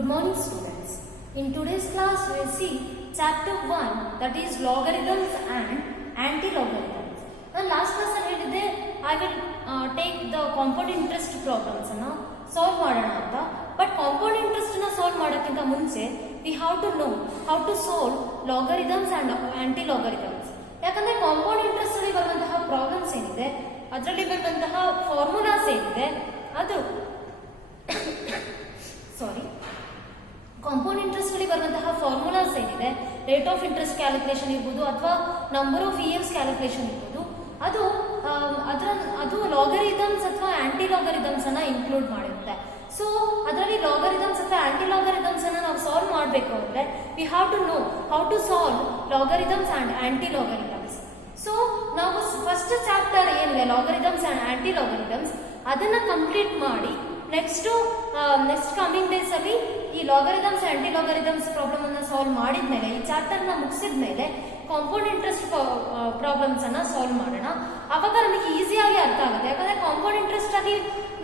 Good morning students. In today's class we will see chapter 1, that is logarithms and anti-logarithms. The last class I will take the compound interest problems solve ಮಾಡೋಣ ಅಂತ. But compound interest solve ಮಾಡೋಕ್ಕಿಂತ ಮುಂಚೆ we have to know how to solve logarithms and anti-logarithms. ಯಾಕಂದ್ರೆ compound interest ಅಲ್ಲಿ ಬರುವಂತಹ problems ಏನಿದೆ, ಅದರಲ್ಲಿ ಬರುವಂತಹ ಫಾರ್ಮುಲಾಸ್ ಏನಿದೆ, ಅದು ಕಾಂಪೌಂಡ್ ಇಂಟ್ರೆಸ್ಟ್ ಅಲ್ಲಿ ಬರುವಂತಹ ಫಾರ್ಮುಲಾಸ್ ಏನಿದೆ, ರೇಟ್ ಆಫ್ ಇಂಟ್ರೆಸ್ಟ್ ಕ್ಯಾಲ್ಕುಲೇಷನ್ ಇರ್ಬೋದು ಅಥವಾ ನಂಬರ್ ಆಫ್ ಇಯರ್ಸ್ ಕ್ಯಾಲ್ಕುಲೇಷನ್ ಇರ್ಬೋದು, ಅದು ಲಾಗರಿಥಮ್ಸ್ ಅಥವಾ ಆಂಟಿ ಲಾಗರಿಥಮ್ಸ್ ಅನ್ನ ಇನ್ಕ್ಲೂಡ್ ಮಾಡಿರುತ್ತೆ. ಸೊ ಅದರಲ್ಲಿ ಲಾಗರಿಥಮ್ಸ್ ಅಥವಾ ಆಂಟಿ ಲಾಗರಿಥಮ್ಸ್ ಅನ್ನ ನಾವು ಸಾಲ್ವ್ ಮಾಡಬೇಕು ಅಂದ್ರೆ we have to know how to solve logarithms and anti logarithms. So ನಾವು ಫಸ್ಟ್ ಚಾಪ್ಟರ್ ಏನಿದೆ ಲಾಗರಿಥಮ್ಸ್ ಅಂಡ್ ಆಂಟಿ ಲಾಗರಿಥಮ್ಸ್ ಅದನ್ನ ಕಂಪ್ಲೀಟ್ ಮಾಡಿ ನೆಕ್ಸ್ಟ್ ಕಮಿಂಗ್ ಡೇಸ್ ಅಲ್ಲಿ ಈ ಲಾಗರಿಥಮ್ಸ್ ಆಂಟಿ ಲಾಗರಿಥಮ್ಸ್ ಪ್ರಾಬ್ಲಮ್ ಅನ್ನ ಸಾಲ್ವ್ ಮಾಡಿದ್ಮೇಲೆ, ಈ ಚಾಪ್ಟರ್ ನ ಮುಗಿಸಿದ್ಮೇಲೆ ಕಾಂಪೌಂಡ್ ಇಂಟ್ರೆಸ್ಟ್ ಪ್ರಾಬ್ಲಮ್ಸ್ ಅನ್ನ ಸಾಲ್ವ್ ಮಾಡೋಣ. ಅವಾಗ ನಮಗೆ ಈಸಿಯಾಗಿ ಅರ್ಥ ಆಗುತ್ತೆ. ಯಾಕಂದ್ರೆ ಕಾಂಪೌಂಡ್ ಇಂಟ್ರೆಸ್ಟ್ ಅಲ್ಲಿ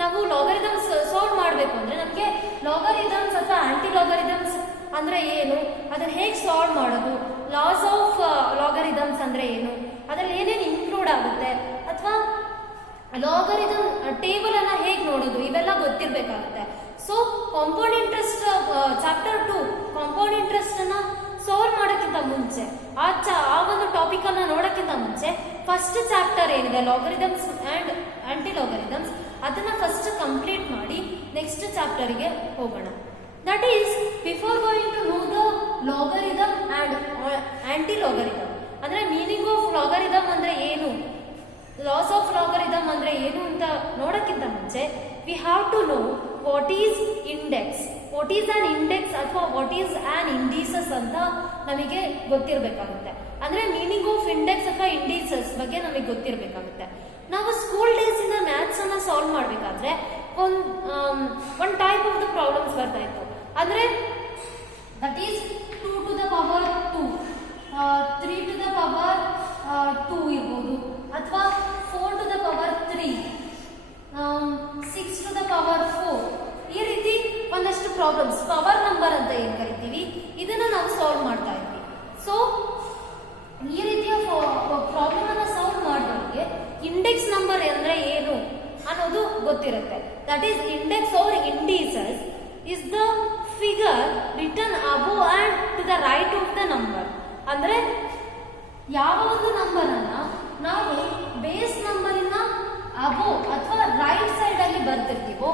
ನಾವು ಲಾಗರಿಥಮ್ಸ್ ಸಾಲ್ವ್ ಮಾಡಬೇಕು ಅಂದ್ರೆ ನಮಗೆ ಲಾಗರಿಥಮ್ಸ್ ಅಥವಾ ಆಂಟಿ ಲಾಗರಿಥಮ್ಸ್ ಅಂದ್ರೆ ಏನು, ಅದನ್ನ ಹೇಗೆ ಸಾಲ್ವ್ ಮಾಡೋದು, ಲಾಸ್ ಆಫ್ ಲಾಗರಿಥಮ್ಸ್ ಅಂದ್ರೆ ಏನು, ಅದ್ರಲ್ಲಿ ಏನೇನು ಇನ್ಕ್ಲೂಡ್ ಆಗುತ್ತೆ, ಅಥವಾ ಲಾಗರಿಥಮ್ ಟೇಬಲ್ ಅನ್ನ ಹೇಗೆ ನೋಡೋದು, ಇವೆಲ್ಲ ಗೊತ್ತಿರಬೇಕಾಗುತ್ತೆ. So compound interest chapter 2 compound interest ಅನ್ನ ಸಾಲ್ವ್ ಮಾಡೋಕ್ಕಿಂತ ಮುಂಚೆ, ಆ ಒಂದು ಟಾಪಿಕ್ ಅನ್ನ ನೋಡೋಕ್ಕಿಂತ ಮುಂಚೆ ಫಸ್ಟ್ ಚಾಪ್ಟರ್ ಏನಿದೆ ಲಾಗರಿಥಮ್ಸ್ ಅಂಡ್ ಆಂಟಿ ಲಾಗರಿಥಮ್ಸ್ ಅದನ್ನ ಫಸ್ಟ್ ಕಂಪ್ಲೀಟ್ ಮಾಡಿ ನೆಕ್ಸ್ಟ್ ಚಾಪ್ಟರ್ಗೆ ಹೋಗೋಣ. That is before going to know the logarithm and anti logarithm ಅಂದ್ರೆ ಮೀನಿಂಗ್ ಆಫ್ ಲಾಗರಿಥಮ್ ಅಂದ್ರೆ ಏನು, ಲಾಸ್ ಆಫ್ ಲಾಗರಿಥಮ್ ಅಂದ್ರೆ ಏನು ಅಂತ ನೋಡಕ್ಕಿಂತ ಮುಂಚೆ we have to know what is index, what is an index ಅಥವಾ ವಾಟ್ ಈಸ್ ಆನ್ ಇಂಡೀಸಸ್ ಅಂತ ನಮಗೆ ಗೊತ್ತಿರಬೇಕಾಗುತ್ತೆ. ಅಂದ್ರೆ ಮೀನಿಂಗ್ ಆಫ್ ಇಂಡೆಕ್ಸ್ ಅಥವಾ ಇಂಡೀಸಸ್ ಬಗ್ಗೆ ನಮಗೆ ಗೊತ್ತಿರಬೇಕಾಗುತ್ತೆ. ನಾವು ಸ್ಕೂಲ್ ಡೇಸ್ ಇಂದ ಮ್ಯಾಥ್ಸ್ ಅನ್ನ ಸಾಲ್ವ್ ಮಾಡಬೇಕಾದ್ರೆ one type of the problems ಬರ್ತಾ ಇತ್ತು. ಅಂದ್ರೆ that is 2 to the power 2, 3 to the power 2 ಇರ್ಬೋದು, ಅಥವಾ 4 to the power 3, 6 to the power 4. ಈ ರೀತಿ ಒಂದಷ್ಟು ಪ್ರಾಬ್ಲಮ್ಸ್ ಪವರ್ ನಂಬರ್ ಅಂತ ಏನ್ ಕರಿತೀವಿ ಇದನ್ನ ನಾವು ಸಾಲ್ವ್ ಮಾಡ್ತಾ ಇದ್ವಿ. ಸೊ ಈ ರೀತಿಯ ಪ್ರಾಬ್ಲಮ್ ಅನ್ನ ಸಾಲ್ವ್ ಮಾಡೋದಕ್ಕೆ ಇಂಡೆಕ್ಸ್ ನಂಬರ್ ಅಂದ್ರೆ ಏನು ಅನ್ನೋದು ಗೊತ್ತಿರುತ್ತೆ. That is index or indices is the figure written above and to the right of the number. ಅಂದ್ರೆ ಯಾವ ಒಂದು ನಂಬರ್ ಅನ್ನ ನಾವು ಬೇಸ್ ನಂಬರಿನ ಅಬೋವ್ ಅಥವಾ ರೈಟ್ ಸೈಡ್ ಅಲ್ಲಿ ಬರ್ತಿರ್ತೀವೋ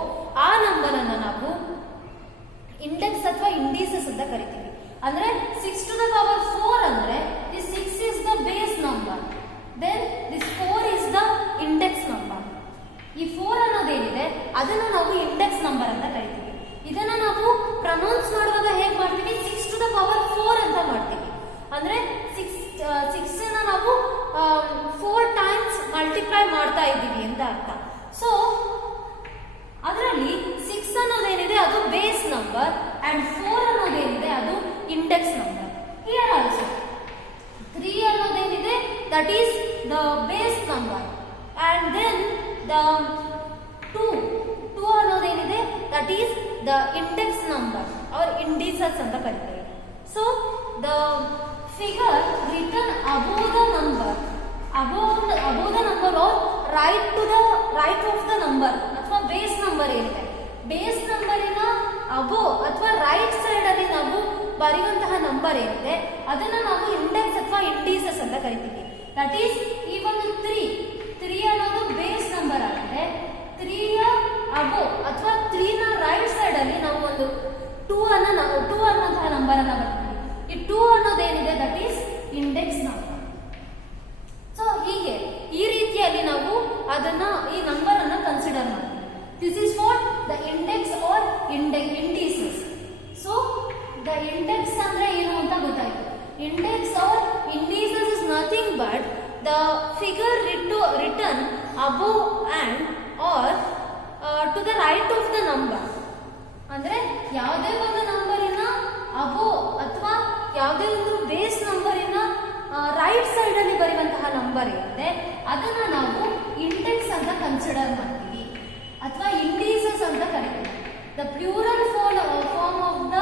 ಆ ನಂಬರ್ ಅನ್ನ ನಾವು ಇಂಡೆಕ್ಸ್ ಅಥವಾ ಇಂಡೀಸಸ್ ಅಂತ ಕರಿತೀವಿ. ಅಂದ್ರೆ 6 to the power 4 ಅಂದ್ರೆ this 6 is the base number, then this 4 is the index number. ಈ 4 ಅನ್ನೋದೇನಿದೆ ಅದನ್ನ ನಾವು ಇಂಡೆಕ್ಸ್ ನಂಬರ್ ಅಂತ ಕರಿತೀವಿ. ಇದನ್ನ ನಾವು ಪ್ರೊನೌನ್ಸ್ ಮಾಡುವಾಗ ಹೇಗೆ ಮಾಡ್ತೀವಿ, 6 to the power 4 ಅಂತ ಮಾಡ್ತೀವಿ. ಅಂದ್ರೆ 6 ಅನ್ನ ನಾವು 4 ಟೈಮ್ಸ್ ಮಲ್ಟಿಪ್ಲೈ ಮಾಡ್ತಾ ಇದ್ದೀವಿ ಅಂತ ಅರ್ಥ. ಸೊ ಅದರಲ್ಲಿ 6 ಅನ್ನೋದೇನಿದೆ ಅದು ಬೇಸ್ ನಂಬರ್ ಅಂಡ್ 4 ಅನ್ನೋದೇನಿದೆ ಅದು ಇಂಡೆಕ್ಸ್ ನಂಬರ್. ಹಿಯರ್ ಆಲ್ಸೋ 3 ಅನ್ನೋದೇನಿದೆ that is the base number and then the 2 ಅನ್ನೋದೇನಿದೆ that is the index number or indices ಅಂತ ಕರೀತೀವಿ. So the figure written above the number or right of the number ಅಥವಾ base number ಏನಿದೆ, base ನಂಬರಿನ above ಅಥವಾ right side ಅಲ್ಲಿ ನಾವು ಬರೆಯುವಂತಹ number ಏನಿದೆ ಅದನ್ನ ನಾವು ಇಂಡೆಕ್ಸ್ ಅಥವಾ ಇಂಡೀಸಸ್ ಅಂತ ಕರಿತೀವಿ. ದಟ್ ಈಸ್ ಈ ಒಂದು 3 ಅನ್ನೋದು ಬೇಸ್ ನಂಬರ್ ಆಗಿದೆ. 3 ಯ ಅಬೋವ್ ಅಥವಾ 3 ನ ರೈಟ್ ಸೈಡ್ ಅಲ್ಲಿ ನಾವು ಒಂದು 2 ಅನ್ನೋಂತಹ ನಂಬರ್ ಅನ್ನ ಬರ್ತೀವಿ. ಈ 2 ಅನ್ನೋದೇನಿದೆ that is index number. So ಹೀಗೆ ಈ ರೀತಿಯಲ್ಲಿ ನಾವು ಅದನ್ನ ಈ ನಂಬರ್ ಅನ್ನ ಕನ್ಸಿಡರ್ ಮಾಡ್ತೀವಿ. This is what the index or indices. So the index ಅಂದ್ರೆ ಏನು ಅಂತ ಗೊತ್ತಾಯ್ತು. Index or indices is nothing but the figure written above and or to the right of the number. ಅಂದ್ರೆ ಯಾವುದೇ ಒಂದು ನಂಬರಿನ ಅಬೋವ್ ಅಥವಾ ಯಾವುದೇ ಒಂದು ಬೇಸ್ ನಂಬರಿನ ರೈಟ್ ಸೈಡ್ ಅಲ್ಲಿ ಬರುವಂತಹ ನಂಬರ್ ಏನಿದೆ ಅದನ್ನ ನಾವು ಇಂಡೆಕ್ಸ್ ಅಂತ ಕನ್ಸಿಡರ್ ಮಾಡ್ತೀವಿ ಅಥವಾ ಇಂಡೀಸಸ್ ಅಂತ ಕರಿತೀವಿ. The plural form of the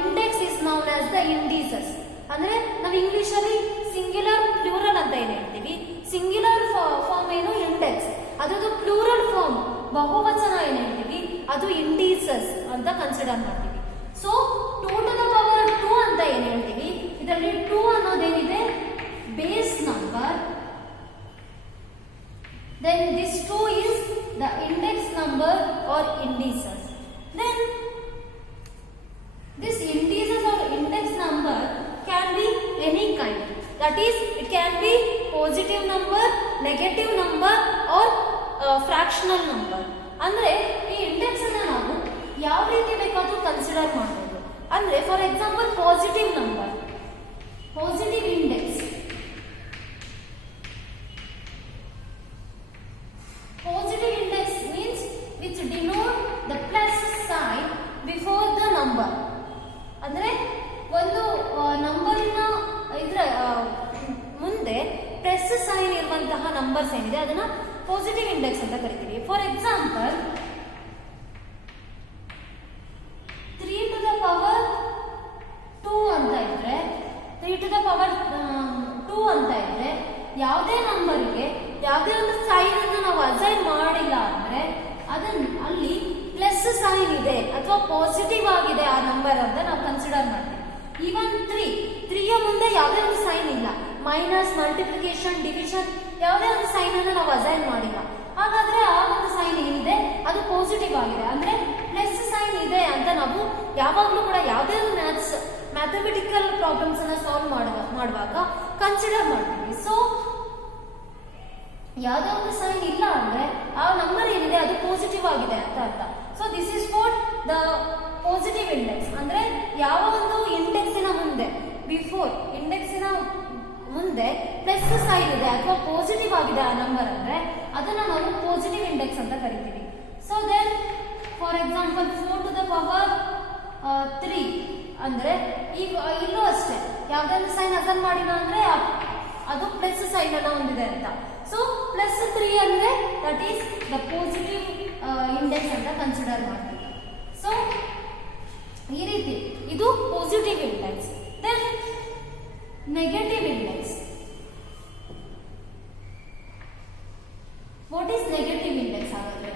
index is known as the indices. ಅಂದ್ರೆ ನಾವು ಇಂಗ್ಲಿಷ್ ಅಲ್ಲಿ ಸಿಂಗ್ಯುಲರ್ ಪ್ಲೂರಲ್ ಅಂತ ಏನ್ ಹೇಳ್ತೀವಿ, ಸಿಂಗ್ಯುಲರ್ ಫಾರ್ಮ್ ಏನು ಇಂಡೆಕ್ಸ್, ಅದ್ರದ್ದು ಪ್ಲೂರಲ್ ಫಾರ್ಮ್ ಬಹುವಚನ ಏನ್ ಹೇಳ್ತೀವಿ ಅದು ಇಂಡೀಸಸ್ ಅಂತ ಕನ್ಸಿಡರ್ ಮಾಡ್ತೀವಿ. ಸೊ 2 to the power 2 ಅಂತ ಏನ್ ಹೇಳ್ತೀವಿ, ಇದರಲ್ಲಿ 2 ಅನ್ನೋದೇನಿದೆ base number, then this 2 is the index number or indices. Then this indices or index number can be any kind, that is it can be positive number, negative number or fractional number. ಅಂದ್ರೆ ಈ index ಅನ್ನ ನಾವು ಯಾವ ರೀತಿ ಬೇಕಾದ್ರೂ consider ಮಾಡಬಹುದು. ಅಂದ್ರೆ for example positive number, positive index, positive index means which denote the plus sign before the number. ಅಂದ್ರೆ ಒಂದು ನಂಬರಿನ ಇದ್ರ ಮುಂದೆ ಪ್ಲಸ್ ಸೈನ್ ಇರುವಂತಹ ನಂಬರ್ಸ್ ಏನಿದೆ ಅದನ್ನ ಪಾಸಿಟಿವ್ ಇಂಡೆಕ್ಸ್ ಅಂತ ಕರಿತೀವಿ. For example 3 to the power 2 ಅಂತ ಇದ್ರೆ, 3 to the power 2 ಅಂತ ಇದ್ರೆ ಯಾವುದೇ ನಂಬರ್ಗೆ ಯಾವುದೇ ಒಂದು ಸೈನ್ ಅನ್ನು ನಾವು ಅಸೈನ್ ಮಾಡಿಲ್ಲ ಅಂದ್ರೆ ಅದನ್ನ ಅಲ್ಲಿ ಪ್ಲಸ್ ಸೈನ್ ಇದೆ ಅಥವಾ ಪಾಸಿಟಿವ್ ಆಗಿದೆ ಆ ನಂಬರ್ ಅಂತ ನಾವು ಕನ್ಸಿಡರ್ ಮಾಡ್ತೀವಿ. ಈವನ್ 3ಯ ಮುಂದೆ ಯಾವುದೇ ಒಂದು ಸೈನ್ ಇಲ್ಲ, ಮೈನಸ್, ಮಲ್ಟಿಪ್ಲಿಕೇಶನ್, ಡಿವಿಷನ್ ಯಾವುದೇ ಒಂದು ಸೈನ್ ಅನ್ನು ನಾವು ಅಸೈನ್ ಮಾಡಿಲ್ಲ, ಹಾಗಾದ್ರೆ ಆ ಒಂದು ಸೈನ್ ಏನಿದೆ ಅದು ಪಾಸಿಟಿವ್ ಆಗಿದೆ, ಅಂದ್ರೆ ಪ್ಲಸ್ ಸೈನ್ ಇದೆ ಅಂತ ನಾವು ಯಾವಾಗಲೂ ಕೂಡ ಯಾವುದೇ ಒಂದು ಮ್ಯಾಥಮೆಟಿಕಲ್ ಪ್ರಾಬ್ಲಮ್ಸ್ ಅನ್ನ ಸಾಲ್ವ್ ಮಾಡುವಾಗ ಕನ್ಸಿಡರ್ ಮಾಡ್ತೀವಿ. ಸೊ ಯಾವುದೇ ಒಂದು ಸೈನ್ ಇಲ್ಲ ಅಂದ್ರೆ ಆ ನಂಬರ್ ಏನಿದೆ ಅದು ಪಾಸಿಟಿವ್ ಆಗಿದೆ ಅಂತ ಅರ್ಥ. So this is what the positive index. ಅಂದ್ರೆ ಯಾವ ಒಂದು ಇಂಡೆಕ್ಸಿನ ಮುಂದೆ, ಬಿಫೋರ್ ಇಂಡೆಕ್ಸಿನ ಮುಂದೆ ಪ್ಲಸ್ ಸೈನ್ ಇದೆ ಅಥವಾ ಪಾಸಿಟಿವ್ ಆಗಿದೆ ಆ ನಂಬರ್ ಅಂದ್ರೆ ಅದನ್ನ ನಾವು ಪಾಸಿಟಿವ್ ಇಂಡೆಕ್ಸ್ ಅಂತ ಕರಿತೀವಿ. So then for example 4 to the power 3 ಅಂದ್ರೆ ಈಗ ಇಲ್ಲೂ ಅಷ್ಟೇ ಯಾವುದೇ ಒಂದು ಸೈನ್ ಅಸೈನ್ ಮಾಡಿಲ್ಲ ಅಂದ್ರೆ ಅದು ಪ್ಲಸ್ ಸೈನ್ ಅನ್ನ ಹೊಂದಿದೆ ಅಂತ. ಸೊ ಪ್ಲಸ್ 3 ಅಂದ್ರೆ that is the positive index ಅಂತ ಕನ್ಸಿಡರ್ ಮಾಡ್ತೀವಿ. ಸೊ ಈ ರೀತಿ ಇದು positive index. Then negative index. What is negative index ಹಾಗಾದ್ರೆ?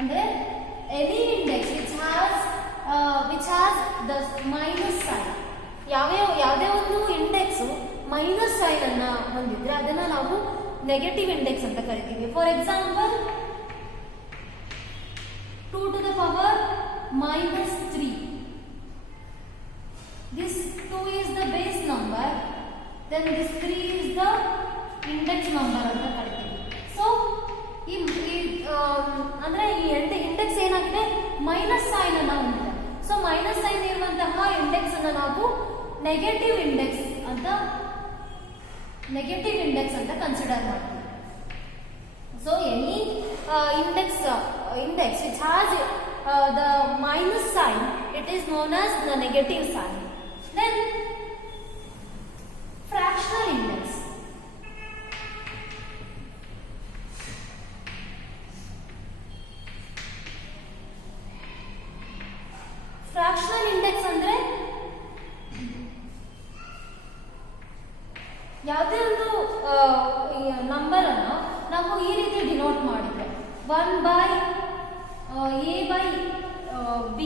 ಅಂದ್ರೆ any index which has the minus sign, ಯಾವುದೇ ಒಂದು ಇಂಡೆಕ್ಸ್ ಮೈನಸ್ ಸೈನ್ ಅನ್ನ ಹೊಂದಿದ್ರೆ ಅದನ್ನ ನಾವು ನೆಗೆಟಿವ್ ಇಂಡೆಕ್ಸ್ ಅಂತ ಕರಿತೀವಿ. For example 2 to the power -3. This 2 is the base number, then this 3 is the index number ಅಂತ ಕರಿತೀವಿ. ಸೊ ಅಂದ್ರೆ ಈ ಇಂಡೆಕ್ಸ್ ಏನಾಗಿದೆ ಮೈನಸ್ ಸೈನ್ ಅನ್ನ ಹೊಂದಿದೆ. ಸೊ ಮೈನಸ್ ಸೈನ್ ಇರುವಂತಹ ಇಂಡೆಕ್ಸ್ ಅನ್ನ ನಾವು ನೆಗೆಟಿವ್ ಇಂಡೆಕ್ಸ್ ಅಂತ ಕನ್ಸಿಡರ್ ಮಾಡ್ತೀವಿ. So any index which has the minus sign, it is known as the negative sign. Then fractional index. Fractional index ಅಂದ್ರೆ ಯಾವುದೇ ಒಂದು ನಂಬರ್ ಅನ್ನು ನಾವು ಈ ರೀತಿ ಡಿನೋಟ್ ಮಾಡಿದ್ರೆ 1/a/b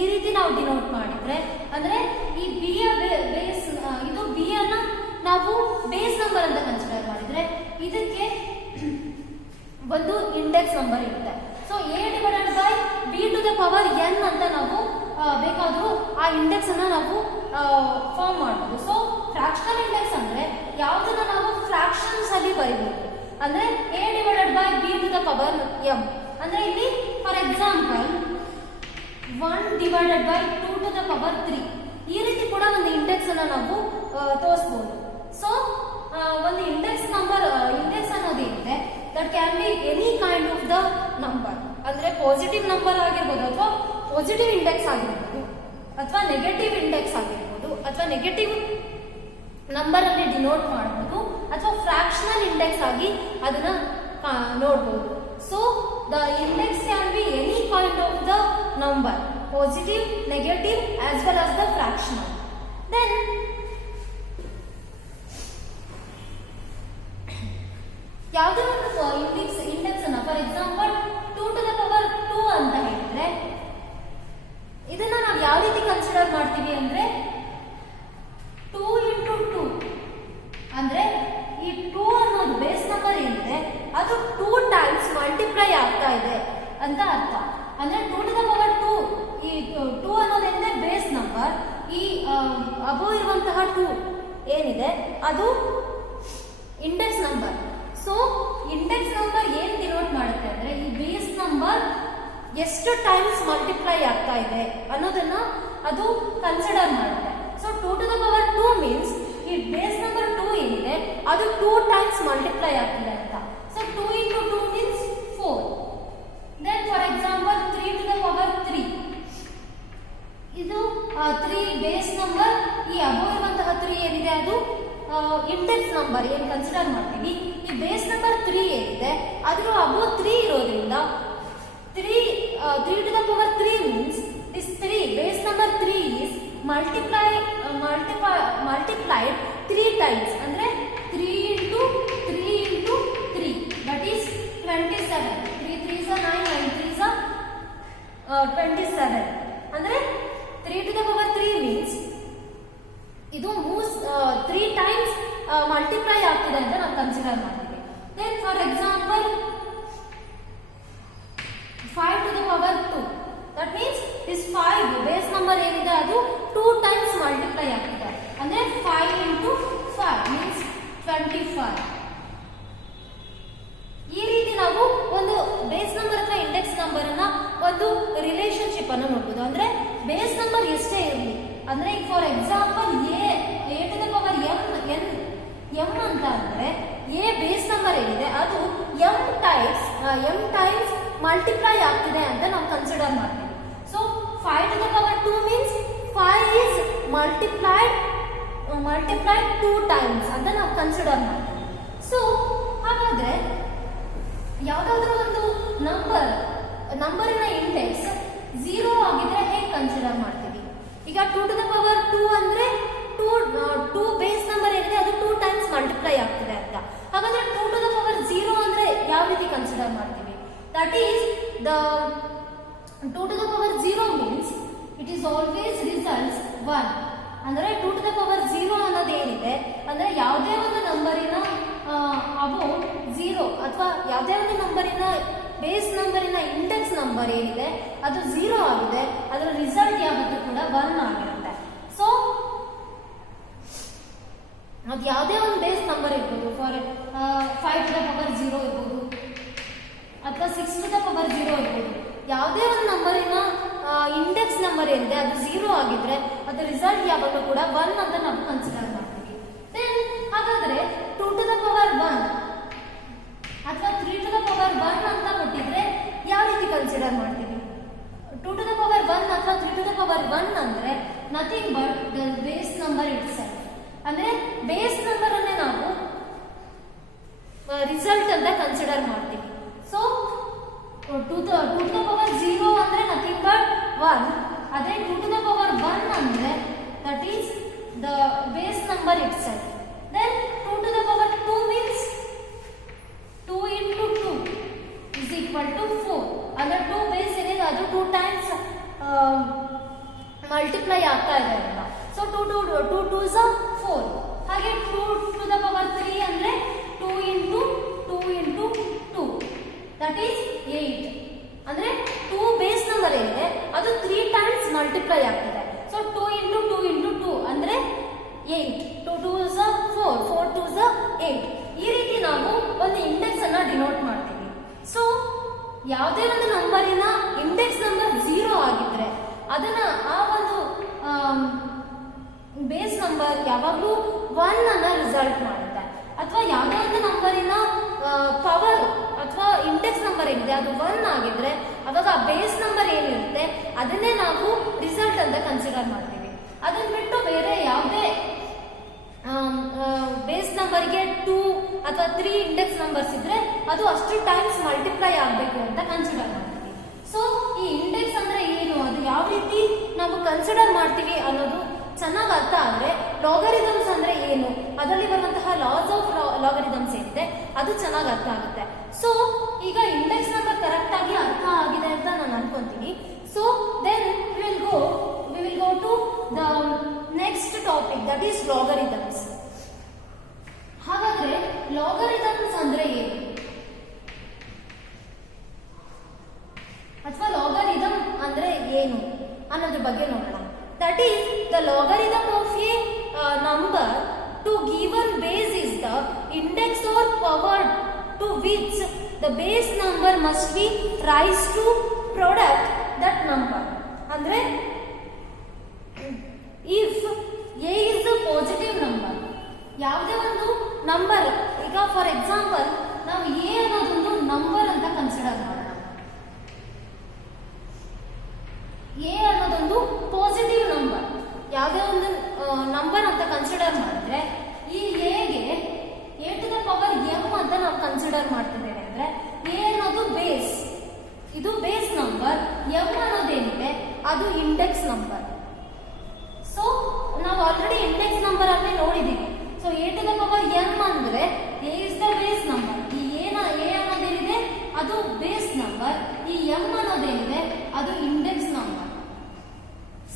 ಈ ರೀತಿ ನಾವು ಡಿನೋಟ್ ಮಾಡಿದ್ರೆ ಅಂದ್ರೆ ಈ b ಯ ಬೇಸ್, ಇದು b ಅನ್ನ ನಾವು ಬೇಸ್ ನಂಬರ್ ಅಂತ ಕನ್ಸಿಡರ್ ಮಾಡಿದ್ರೆ ಇದಕ್ಕೆ ಒಂದು ಇಂಡೆಕ್ಸ್ ನಂಬರ್ ಇರುತ್ತೆ. So a/b to the power n ಅಂತ ನಾವು ಬೇಕಾದ್ರೂ ಆ ಇಂಡೆಕ್ಸ್ ಅನ್ನ ನಾವು ಫಾರ್ಮ್ ಮಾಡಬಹುದು. ಸೊ ಫ್ರಾಕ್ಷನಲ್ ಇಂಡೆಕ್ಸ್ ಅಂದ್ರೆ ಯಾವುದನ್ನ ನಾವು ಫ್ರಾಕ್ಷನ್ಸ್ ಅಲ್ಲಿ ಬರೀಬಹುದು. ಅಂದ್ರೆ a/b to the power m ಅಂದ್ರೆ ಇಲ್ಲಿ for example 1/2 to the power 3 ಈ ರೀತಿ ಕೂಡ ಒಂದು ಇಂಡೆಕ್ಸ್ ಅನ್ನ ನಾವು ತೋರಿಸಬಹುದು. ಸೊ ಒಂದು ಇಂಡೆಕ್ಸ್ ಅನ್ನೋದೇನಿದೆ that can be any kind of the number. ಅಂದ್ರೆ ಪಾಸಿಟಿವ್ ನಂಬರ್ ಆಗಿರ್ಬೋದು ಅಥವಾ ಪಾಸಿಟಿವ್ ಇಂಡೆಕ್ಸ್ ಆಗಿರ್ಬೋದು ಅಥವಾ ನೆಗೆಟಿವ್ ಇಂಡೆಕ್ಸ್ ಆಗಿರ್ಬೋದು ಅಥವಾ ನೆಗೆಟಿವ್ ನಂಬರ್ ಅಲ್ಲಿ ಡಿನೋಟ್ ಮಾಡಬಹುದು ಅಥವಾ ಫ್ರಾಕ್ಷನಲ್ ಇಂಡೆಕ್ಸ್ ಆಗಿ ಅದನ್ನ ನೋಡಬಹುದು. So the index can be any kind of the number, positive, negative as well as the fractional. Then ಯಾವುದೇ ಒಂದು ಇಂಡೆಕ್ಸ್ ಅನ್ನ for example 2 to the power 2 ಅಂತ ಹೇಳಿದ್ರೆ ಇದನ್ನ ನಾವು ಯಾವ ರೀತಿ ಕನ್ಸಿಡರ್ ಮಾಡ್ತೀವಿ ಅಂದ್ರೆ 2 into 2 ಅಂದ್ರೆ ಈ 2 ಅನ್ನೋದು ಬೇಸ್ ನಂಬರ್ ಏನಿದೆ ಅದು 2 ಟೈಮ್ಸ್ ಮಲ್ಟಿಪ್ಲೈ ಆಗ್ತಾ ಇದೆ ಅಂತ ಅರ್ಥ. ಅಂದ್ರೆ 2 to the power 2 ಈ 2 ಅನ್ನೋದೇನಿದೆ ಬೇಸ್ ನಂಬರ್, ಈ ಅಬೋ ಇರುವಂತಹ 2 ಏನಿದೆ ಅದು index number. So index number ಏನ್ ಡಿನೋಟ್ ಮಾಡುತ್ತೆ ಅಂದ್ರೆ ಈ ಬೇಸ್ ನಂಬರ್ ಎಷ್ಟು ಟೈಮ್ಸ್ ಮಲ್ಟಿಪ್ಲೈ ಆಗ್ತಾ ಇದೆ ಅನ್ನೋದನ್ನ ಅದು ಕನ್ಸಿಡರ್ ಮಾಡುತ್ತೆ. So 2 to the power 2 means ಈ ಬೇಸ್ ನಂಬರ್ 2 ಏನಿದೆ ಅದು 2 ಟೈಮ್ಸ್ ಮಲ್ಟಿಪ್ಲೈ ಆಗ್ತಿದೆ ಅಂತ. So 2 into 2 means 4. Then for example 3 to the power 3 ಇದು 3 ಬೇಸ್ ನಂಬರ್, ಈ ಅಬೋ ಇರುವಂತಹ 3 ಏನಿದೆ ಅದು ಇಂಡೆಕ್ಸ್ ನಂಬರ್ ಏನು ಕನ್ಸಿಡರ್ ಮಾಡ್ತೀವಿ. ಈ ಬೇಸ್ ನಂಬರ್ 3 ಏನಿದೆ ಅದರ ಅಬೋ 3 ಇರೋದ್ರಿಂದ 3 to the power 3 means this 3 base number 3 is multiplied 3 times ಅಂದ್ರೆ 3 into 3 that is 27. 3 3s are 9, 9 3s are 27 ಅಂದ್ರೆ 3 to the power 3 means ಇದು 3 ಟೈಮ್ಸ್ ಮಲ್ಟಿಪ್ಲೈ ಆಗ್ತಿದೆ ಅಂತ ನಾವು ಕನ್ಸಿಡರ್ ಮಾಡ್ತೀವಿ. Then for example 5 to the power 2 that means this 5 base number ಏನಿದೆ ಅದು 2 times multiply ಆಗ್ತಿದೆ ಅಂದ್ರೆ 5 into 5 means 25. ಈ ರೀತಿ ನಾವು ಒಂದು ಬೇಸ್ ನಂಬರ್ ಅಥವಾ ಇಂಡೆಕ್ಸ್ ನಂಬರ್ ಅನ್ನ ಒಂದು ರಿಲೇಶನ್ಶಿಪ್ ಅನ್ನು ನೋಡಬಹುದು. ಅಂದ್ರೆ ಬೇಸ್ ನಂಬರ್ ಎಷ್ಟೇ ಇರಲಿ, ಅಂದ್ರೆ ಈಗ for example a to the power m ಅಂತ ಅಂದ್ರೆ a ಬೇಸ್ ನಂಬರ್ ಏನಿದೆ ಅದು m ಟೈಮ್ಸ್ ಮಲ್ಟಿಪ್ಲೈ ಆಗ್ತಿದೆ ಅಂತ ನಾವು ಕನ್ಸಿಡರ್ ಮಾಡ್ತೀವಿ. So 5 to the power 2 means 5 is multiplied 2 times ಅಂತ ನಾವು ಕನ್ಸಿಡರ್ ಮಾಡ್ತೀವಿ. ಸೊ ಹಾಗಾದ್ರೆ ಯಾವುದಾದ್ರೂ ಒಂದು ನಂಬರಿನ ಇಂಡೆಕ್ಸ್ 0 ಆಗಿದ್ರೆ ಹೇಗೆ ಕನ್ಸಿಡರ್ ಮಾಡ್ತೀವಿ? ಈಗ 2 to the power 2 ಅಂದ್ರೆ 2 ಬೇಸ್ ನಂಬರ್ ಏನಿದೆ ಅದು 2 ಟೈಮ್ಸ್ ಮಲ್ಟಿಪ್ಲೈ ಆಗ್ತಿದೆ ಅಂತ. ಹಾಗಾದ್ರೆ 2 to the power 0 ಅಂದ್ರೆ ಯಾವ ರೀತಿ ಕನ್ಸಿಡರ್ ಮಾಡ್ತೀವಿ? That is the 2 to the power 0 means it is always results 1. ಅಂದ್ರೆ 2 to the power 0 ಅನ್ನೋದು ಏನಿದೆ ಅಂದ್ರೆ ಯಾವುದೇ ಒಂದು ನಂಬರಿನ ಅಬೋ 0 ಅಥವಾ ಯಾವುದೇ ಒಂದು ನಂಬರಿನ ಬೇಸ್ ನಂಬರಿನ ಇಂಡೆಕ್ಸ್ ನಂಬರ್ ಏನಿದೆ ಅದು 0 ಆಗಿದೆ, ಅದರ ರಿಸಲ್ಟ್ ಯಾವತ್ತೂ ಕೂಡ 1 ಆಗಿರುತ್ತೆ. ಸೊ ಅದು ಯಾವುದೇ ಒಂದು ಬೇಸ್ ನಂಬರ್ ಇರ್ಬೋದು, ಫಾರ್ 5 to the power 0 ಇರ್ಬೋದು ಅಥವಾ 6 to the power 0 ಇರ್ಬೋದು. ಯಾವುದೇ ಒಂದು ನಂಬರಿನ ಇಂಡೆಕ್ಸ್ ನಂಬರ್ ಏನಿದೆ ಅದು 0 ಆಗಿದ್ರೆ ಅದರ ರಿಸಲ್ಟ್ ಯಾವಾಗಲೂ ಕೂಡ 1 ಅಂತ ನಾವು ಕನ್ಸಿಡರ್ ಮಾಡ್ತೀವಿ. ದೆನ್ ಹಾಗಾದ್ರೆ 2 to the power 1 ಅಥವಾ 3 to the power 1 ಅಂತ ಕೊಟ್ಟಿದ್ರೆ ಯಾವ ರೀತಿ ಕನ್ಸಿಡರ್ ಮಾಡ್ತೀವಿ? 2 to the power 1 ಅಥವಾ 3 to the power 1 ಅಂದ್ರೆ nothing but the base number it self. ಅಂದ್ರೆ ಬೇಸ್ ನಂಬರ್ ಅನ್ನೇ ನಾವು ರಿಸಲ್ಟ್ ಅಂತ ಕನ್ಸಿಡರ್ ಮಾಡ್ತೀವಿ. ಸೊ 2 to the power 0 ಅಂದ್ರೆ ನಥಿಂಗ್ ಬಟ್ 1, ಅದೇ 2 to the power 1 ಅಂದ್ರೆ that is the base number itself. Then 2 to the power 2 means 2 into 2 is equal to 4. ಅಂದ್ರೆ 2 base ಏನಿದೆ ಅದು 2 ಟೈಮ್ಸ್ ಮಲ್ಟಿಪ್ಲೈ ಆಗ್ತಾ ಇದೆ ಅಂತ. So 2 2s are 4. ಹಾಗೆ 2 to the power 3 ಅಂದ್ರೆ 2 into 2 that is 8. ಅಂದ್ರೆ 2 ಬೇಸ್ ನಂಬರ್ ಏನಿದೆ ಅದು 3 ಟೈಮ್ಸ್ ಮಲ್ಟಿಪ್ಲೈ ಆಗ್ತಿದೆ. ಸೊ 2 into 2 ಅಂದ್ರೆ 8. 2 2s are 4, 4 2s are 8. ಈ ರೀತಿ ನಾವು ಒಂದು ಇಂಡೆಕ್ಸ್ ಅನ್ನ ಡಿನೋಟ್ ಮಾಡ್ತೀವಿ. ಸೊ ಯಾವುದೇ ಒಂದು ನಂಬರಿನ ಇಂಡೆಕ್ಸ್ ನಂಬರ್ 0 ಆಗಿದ್ರೆ ಅದನ್ನ ಆ ಒಂದು ಬೇಸ್ ನಂಬರ್ ಯಾವಾಗಲೂ 1 ಅನ್ನ ರಿಸಲ್ಟ್ ಮಾಡುತ್ತೆ. ಅಥವಾ ಯಾವುದೇ ಒಂದು ನಂಬರಿನ ಪವರ್ ಅಥವಾ ಇಂಡೆಕ್ಸ್ ನಂಬರ್ ಏನಿದೆ ಅದು 1 ಆಗಿದ್ರೆ ಅವಾಗ ಆ ಬೇಸ್ ನಂಬರ್ ಏನಿರುತ್ತೆ ಅದನ್ನೇ ನಾವು ರಿಸಲ್ಟ್ ಅಂತ ಕನ್ಸಿಡರ್ ಮಾಡ್ತೀವಿ. ಅದನ್ನ ಬಿಟ್ಟು ಬೇರೆ ಯಾವುದೇ ಬೇಸ್ ನಂಬರ್ಗೆ 2 ಅಥವಾ 3 ಇಂಡೆಕ್ಸ್ ನಂಬರ್ಸ್ ಇದ್ರೆ ಅದು ಅಷ್ಟು ಟೈಮ್ಸ್ ಮಲ್ಟಿಪ್ಲೈ ಆಗಬೇಕು ಅಂತ ಕನ್ಸಿಡರ್ ಮಾಡ್ತೀವಿ. ಸೊ ಈ ಇಂಡೆಕ್ಸ್ ಅಂದ್ರೆ ಏನು, ಅದು ಯಾವ ರೀತಿ ನಾವು ಕನ್ಸಿಡರ್ ಮಾಡ್ತೀವಿ ಅನ್ನೋದು ಚೆನ್ನಾಗಿ ಅರ್ಥ ಆದ್ರೆ ಲಾಗರಿದಮ್ಸ್ ಅಂದ್ರೆ ಏನು, ಅದರಲ್ಲಿ ಬರುವಂತಹ ಲಾಸ್ ಆಫ್ ಲಾಗರಿದಮ್ಸ್ ಏನಿದೆ ಅದು ಚೆನ್ನಾಗಿ ಅರ್ಥ ಆಗುತ್ತೆ. ಸೊ ಈಗ ಇಂಡೆಕ್ಸ್ ನಂಬರ್ ಕರೆಕ್ಟ್ ಆಗಿ ಅರ್ಥ ಆಗಿದೆ ಅಂತ ನಾನು ಅನ್ಕೊಂತೀನಿ. So then we will go to the next topic, that is logarithms. ಹಾಗಾದ್ರೆ ಲಾಗರಿದಮ್ಸ್ ಅಂದ್ರೆ ಏನು ಅಥವಾ ಲಾಗರಿದಮ್ ಅಂದ್ರೆ ಏನು ಅನ್ನೋದ್ರ ಬಗ್ಗೆ ನೋಡೋಣ. That is the logarithm of a number to given base is the index or power to which the base number must be rise to product that number. ಅಂದ್ರೆ if a is the positive number, ಯಾವುದೇ ಒಂದು number, ಈಗ for example ನಾವು a ಅನ್ನೋದೊಂದು number ಅಂತ consider ಮಾಡೋಣ. A ಅನ್ನೋದೊಂದು positive number, ಯಾವುದೇ ಒಂದು ನಂಬರ್ ಅಂತ ಕನ್ಸಿಡರ್ ಮಾಡಿದ್ರೆ ಈ ಎಗೆ a to the power m ಅಂತ ನಾವು ಕನ್ಸಿಡರ್ ಮಾಡ್ತಿದ್ದೇವೆ. ಅಂದ್ರೆ ಎ ಅನ್ನೋದು ಬೇಸ್, ಇದು ಬೇಸ್ ನಂಬರ್, ಎಂ ಅನ್ನೋದೇನಿದೆ ಅದು ಇಂಡೆಕ್ಸ್ ನಂಬರ್. ಸೊ ನಾವು ಆಲ್ರೆಡಿ ಇಂಡೆಕ್ಸ್ ನಂಬರ್ ಅಲ್ಲಿ ನೋಡಿದೀವಿ. So a to the power m ಅಂದ್ರೆ a is the base number, ಈ ಎ ಅನ್ನೋದೇನಿದೆ ಅದು ಬೇಸ್ ನಂಬರ್, ಈ ಎಂ ಅನ್ನೋದೇನಿದೆ ಅದು ಇಂಡೆಕ್ಸ್ ನಂಬರ್.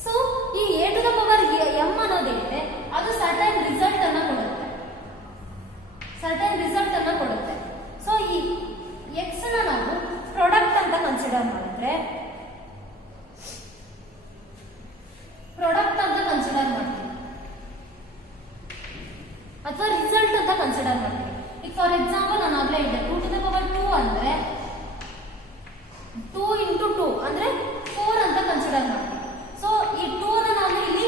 ಸೊ ಈ A to the power m ಅನ್ನೋದೇನಿದೆ ಅದು ಸರ್ಟನ್ ರಿಸಲ್ಟ್ ಅನ್ನ ಕೊಡುತ್ತೆ. ಸೊ ಈ ಎಕ್ಸ್ ನ ನಾವು ಪ್ರಾಡಕ್ಟ್ ಅಂತ ಕನ್ಸಿಡರ್ ಮಾಡಿದ್ರೆ ಅಥವಾ ರಿಸಲ್ಟ್ ಅಂತ ಕನ್ಸಿಡರ್ ಮಾಡ್ತೀವಿ. ಈಗ ಫಾರ್ ಎಕ್ಸಾಂಪಲ್ ನಾನು ಆಗ್ಲೇ ಇದ್ದೆ 2 ಟು ದ ಪವರ್ 2 ಅಂದ್ರೆ 2 ಇಂಟು 2 ಅಂದ್ರೆ 4 ಅಂತ ಕನ್ಸಿಡರ್ ಮಾಡ್ತೀವಿ. ಸೊ ಈ 2 ಅನ್ನ ನಾನು ಇಲ್ಲಿ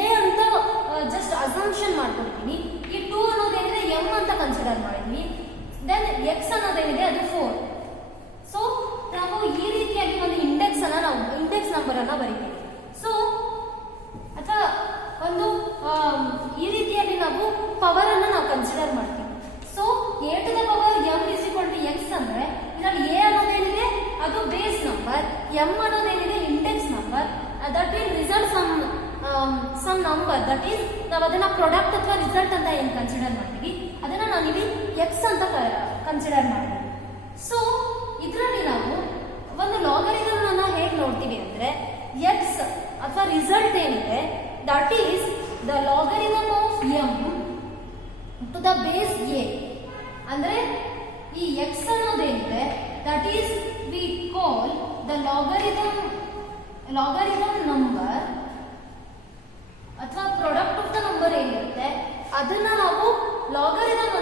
ಎ ಅಂತ ಜಸ್ಟ್ ಅಸಂಪ್ಷನ್ ಮಾಡ್ಕೊಳ್ತೀನಿ. ಈ 2 ಅನ್ನೋದೇನಿದೆ ಎಂ ಅಂತ ಕನ್ಸಿಡರ್ ಮಾಡಿದ್ವಿ. ದೆನ್ ಎಕ್ಸ್ ಅನ್ನೋದೇನಿದೆ ಅದು 4. ಸೊ ನಾವು ಈ ರೀತಿಯಾಗಿ ಒಂದು ಇಂಡೆಕ್ಸ್ ನಂಬರ್ ಅನ್ನ ಬರೀತೀವಿ. ಸೊ ಅಥವಾ ಒಂದು ಈ ರೀತಿಯಲ್ಲಿ ನಾವು ಪವರ್ ಅನ್ನು ನಾವು ಕನ್ಸಿಡರ್ ಮಾಡ್ತೀವಿ. So a to the power m is equal to x ಅಂದ್ರೆ ಇದರಲ್ಲಿ ಎ ಅನ್ನೋದೇನಿದೆ ಅದು ಬೇಸ್ ನಂಬರ್, ಎಂ ಅನ್ನೋದೇನಿದೆ index number, that will result some number, that is ನಾವು ಅದನ್ನ ಪ್ರಾಡಕ್ಟ್ ಅಥವಾ ರಿಸಲ್ಟ್ ಅಂತ ಏನು ಕನ್ಸಿಡರ್ ಮಾಡ್ತೀವಿ ಅದನ್ನ ನಾನಿಲ್ಲಿ ಎಕ್ಸ್ ಅಂತ ಕನ್ಸಿಡರ್ ಮಾಡ್ತೀವಿ. ಸೊ ಇದರಲ್ಲಿ ನಾವು ಒಂದು ಲಾಗರಿದಮ್ ಅನ್ನ ಹೇಗೆ ನೋಡ್ತೀವಿ ಅಂದ್ರೆ ಎಕ್ಸ್ ಅಥವಾ ರಿಸಲ್ಟ್ ಏನಿದೆ that is the logarithm of m to the base a. ಅಂದ್ರೆ ಈ ಎಕ್ಸ್ ಅನ್ನೋದೇನಿದೆ that is we call the logarithm number ಅಥವಾ ಪ್ರಾಡಕ್ಟ್ ಆಫ್ ದ ನಂಬರ್ ಏನಿರುತ್ತೆ ಅದನ್ನ ನಾವು ಲಾಗರಿದಮ್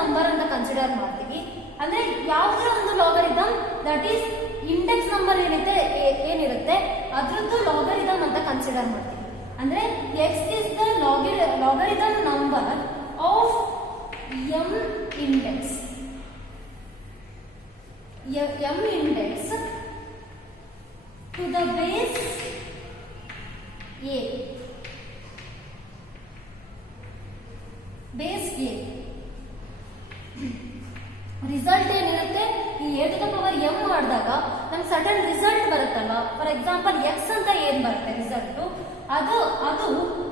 ನಂಬರ್ ಅಂತ ಕನ್ಸಿಡರ್ ಮಾಡ್ತೀವಿ. ಅಂದ್ರೆ ಯಾವುದೇ ಒಂದು logarithm that is index number ಏನಿರುತ್ತೆ ಅದ್ರದ್ದು ಲಾಗರಿದಮ್ ಅಂತ ಕನ್ಸಿಡರ್ ಮಾಡ್ತೀವಿ. ಅಂದ್ರೆ X is the logarithm number of M index to the base A. Result ಏನಿರುತ್ತೆ ಈ A to the power M ಮಾಡಿದಾಗ ನಮ್ಗೆ ಸಡನ್ ರಿಸಲ್ಟ್ ಬರುತ್ತಲ್ಲ. ಫಾರ್ ಎಕ್ಸಾಂಪಲ್ ಎಕ್ಸ್ ಅಂತ ಏನ್ ಬರುತ್ತೆ ರಿಸಲ್ಟ್, ಅದು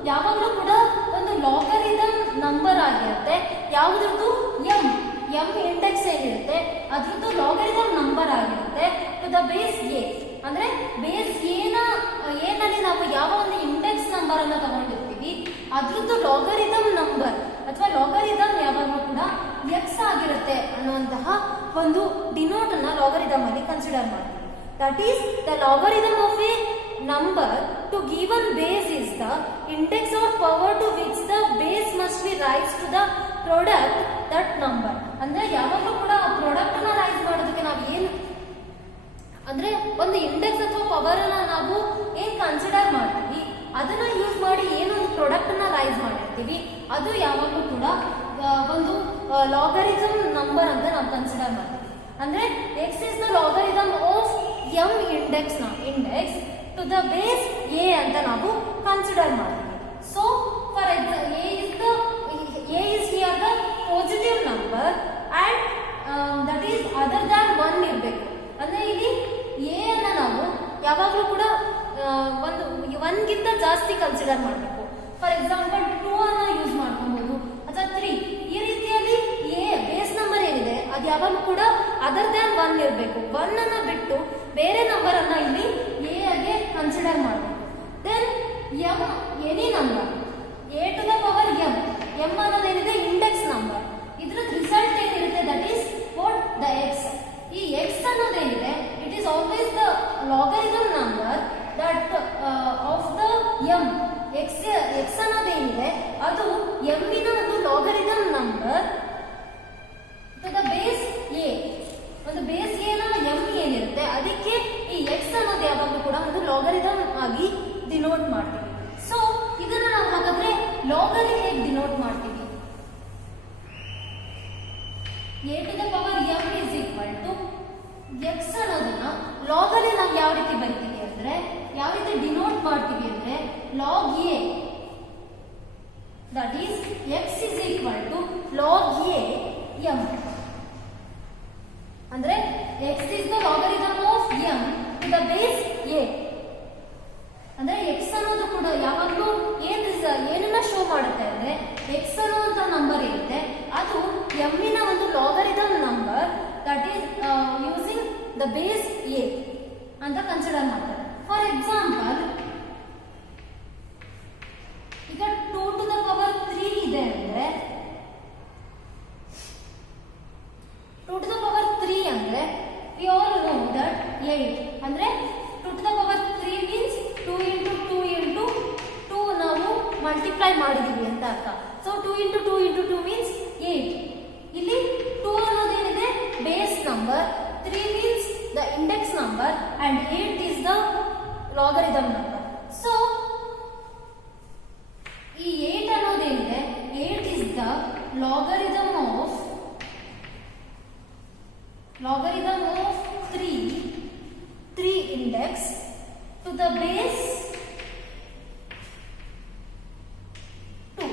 ಯಾವಾಗಲೂ ಕೂಡ ಒಂದು ಲಾಗರಿದಮ್ ನಂಬರ್ ಆಗಿರುತ್ತೆ. ಯಾವುದ್ರದ್ದು ಎಂ ಇಂಡೆಕ್ಸ್ ಏನಿರುತ್ತೆ ಅದ್ರದ್ದು ಲಾಗರಿದಮ್ ನಂಬರ್ ಆಗಿರುತ್ತೆ ಟು ದ ಬೇಸ್ ಎ. ಅಂದ್ರೆ ಬೇಸ್ ಏನಲ್ಲಿ ನಾವು ಯಾವ ಒಂದು ಇಂಡೆಕ್ಸ್ ನಂಬರ್ ಅನ್ನ ತಗೊಂಡಿರ್ತೀವಿ ಅದ್ರದ್ದು ಲಾಗರಿದಮ್ ನಂಬರ್ ಅಥವಾ ಲಾಗರಿದಮ್ ಯಾವಾಗಲೂ ಕೂಡ ಎಕ್ಸ್ ಆಗಿರುತ್ತೆ ಅನ್ನುವಂತಹ ಒಂದು ಡಿನೋಟ್ ಅನ್ನ ಲಾಗರಿದಮ್ ಅಲ್ಲಿ ಕನ್ಸಿಡರ್ ಮಾಡ್ತೀವಿ. That is the logarithm of A number to given base is the index or power to which the base must be raised to the product that number. ಅಂದ್ರೆ ಯಾವಾಗಲೂ ಕೂಡ ಆ ಪ್ರಾಡಕ್ಟ್ ಅನ್ನ rice ಮಾಡೋದಕ್ಕೆ ನಾವು ಏನು ಅಂದ್ರೆ ಒಂದು ಇಂಡೆಕ್ಸ್ ಅಥವಾ ಪವರ್ ಅನ್ನ ನಾವು ಏನ್ ಕನ್ಸಿಡರ್ ಮಾಡ್ತೀವಿ ಅದನ್ನ ಯೂಸ್ ಮಾಡಿ ಏನೊಂದು ಪ್ರಾಡಕ್ಟ್ ಅನ್ನ ರೈಸ್ ಮಾಡಿರ್ತೀವಿ ಅದು ಯಾವಾಗಲೂ ಕೂಡ ಒಂದು ಲಾಗರಿದಮ್ ನಂಬರ್ ಅಂತ ನಾವು ಕನ್ಸಿಡರ್ ಮಾಡ್ತೀವಿ. ಅಂದ್ರೆ X is the logarithm of M index to the base A ಅಂತ ನಾವು ಕನ್ಸಿಡರ್ ಮಾಡ್ತೀವಿ. So for example A is here the positive number and the ಯಾವಾಗಲೂ ಕೂಡ ಒಂದು 1ಗಿಂತ ಜಾಸ್ತಿ ಕನ್ಸಿಡರ್ ಮಾಡಬೇಕು. ಫಾರ್ ಎಕ್ಸಾಂಪಲ್ 2 ಅನ್ನ ಯೂಸ್ ಮಾಡ್ಕೊಬಹುದು ಅಥವಾ 3. ಈ ರೀತಿಯಲ್ಲಿ ಎ ಬೇಸ್ ನಂಬರ್ ಏನಿದೆ ಅದು ಯಾವಾಗಲೂ ಕೂಡ ಅದರ್ ದ್ಯಾನ್ 1 ಇರಬೇಕು. 1 ಅನ್ನ ಬಿಟ್ಟು ಬೇರೆ ನಂಬರ್ ಅನ್ನ ಇಲ್ಲಿ ಎ ಆಗಿ ಕನ್ಸಿಡರ್ ಮಾಡಬೇಕು. Then m any number a to the power m ಅನ್ನೋದೇನಿದೆ ಇಂಡೆಕ್ಸ್ ನಂಬರ್. ಇದರ ರಿಸಲ್ಟ್ ಏನಿರುತ್ತೆ that is what the x. ಈ x ಅನ್ನೋದೇನಿದೆ it is always the logarithm number that of the m. x ಅನ್ನೋದೇನಿದೆ ಅದು m ನ ಒಂದು logarithm number to the base a. ಒಂದು ಬೇಸ್ a ನ m ಏನಿರುತ್ತೆ ಅದಕ್ಕೆ ಈ x ಅನ್ನೋದು ಯಾವಾಗಲೂ ಕೂಡ ಒಂದು ಲಾಗರಿಥಮ್ ಆಗಿ ಡಿನೋಟ್ ಮಾಡ್ತೀವಿ. ಸೊ ಇದನ್ನ ನಾವು ಹಾಗಾದ್ರೆ ಲಾಗ್ ಅಲ್ಲಿ ಹೇಗೆ ಡಿನೋಟ್ ಮಾಡ್ತೀವಿ? a to the power m is equal to x ಅನ್ನೋದನ್ನ ಲಾಗ್ ಅಲ್ಲಿ ನಾವು ಯಾವ ರೀತಿ ಬರಿತೀವಿ ಅಂದ್ರೆ, ಯಾವ ರೀತಿ ಡಿನೋಟ್ ಮಾಡ್ತೀವಿ ಅಂದ್ರೆ log a that is x is equal to log a m. ಅಂದ್ರೆ x is the logarithm of m to the base a. ಅಂದ್ರೆ x ಅನ್ನೋದು ಕೂಡ ಯಾವಾಗಲೂ ಏನನ್ನ ಶೋ ಮಾಡುತ್ತೆ ಅಂದ್ರೆ x ಅನ್ನುವಂತ ನಂಬರ್ ಏನಿದೆ ಅದು m ನ ಒಂದು logarithm number that is using the base a ಅಂತ ಕನ್ಸಿಡರ್ ಮಾಡ್ತಾರೆ. ಫಾರ್ ಎಕ್ಸಾಂಪಲ್ ಈಗ 2 ಟು ದ ಪವರ್ 3 ಇದೆ ಅಂದ್ರೆ 2 ಟು ದ ಪವರ್ 3 ಅಂದ್ರೆ we all know that 8 ಅಂದ್ರೆ 2 to the power 3 means 2 into 2 into 2 ನಾವು ಮಲ್ಟಿಪ್ಲೈ ಮಾಡಿದೀವಿ ಅಂತ ಅರ್ಥ. So 2 into 2 into 2 means 8. ಇಲ್ಲಿ 2 ಅನ್ನೋದೇನಿದೆ base number, 3 means the index number and 8 is the logarithm number. So ಈ 8 ಅನ್ನೋದೇನಿದೆ 8 is the logarithm of 3 index to the base 2.